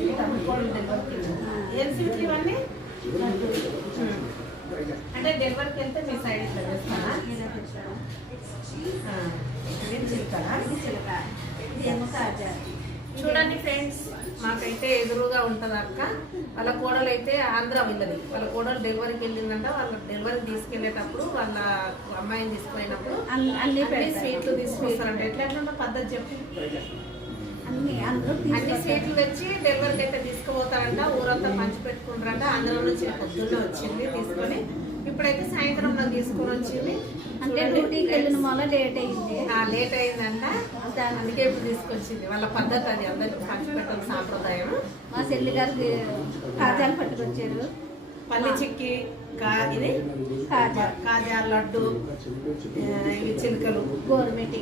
Sweet అనుకోవడం డెలివరీకి ఏం స్వీట్లు ఇవన్నీ అంటే డెలివరీకి వెళ్తే మీ సైడ్ ఇట్లా వేస్తారా చూడండి ఫ్రెండ్స్, మాకైతే ఎదురుగా ఉంటుంది అక్క. వాళ్ళ కోడలు అయితే ఆంధ్ర వెళ్ళదు. వాళ్ళ కోడలు డెలివరీకి వెళ్ళిందంట. వాళ్ళ డెలివరీకి తీసుకెళ్లేటప్పుడు వాళ్ళ అమ్మాయిని తీసుకుపోయినప్పుడు అన్ని స్వీట్లు తీసుకొస్తారంట. ఎట్లా పద్ధతి చెప్పి అన్ని స్వీట్లు తెచ్చి డెలివరీకి అయితే తీసుకుపోతారంట. ఊరంతా పంచి పెట్టుకుంటారంట. ఆంధ్ర నుంచి పొద్దున్నే వచ్చింది తీసుకొని, ఇప్పుడైతే సాయంత్రంలో తీసుకొని వచ్చింది. అంటే డ్యూటీకి వెళ్ళిన వల్ల లేట్ అయింది. లేట్ అయిందంట, అందుకే ఇప్పుడు తీసుకొచ్చింది. వాళ్ళ పద్ధతి అది, అందరికి పంచి పెట్టడం సాంప్రదాయం. మా చెల్లి గారికి కాజాలు పట్టుకొచ్చారు. పల్లి చిక్కి, ఇది కాజా, లడ్డు, ఇవి చిలుకలు, గోరుమిటి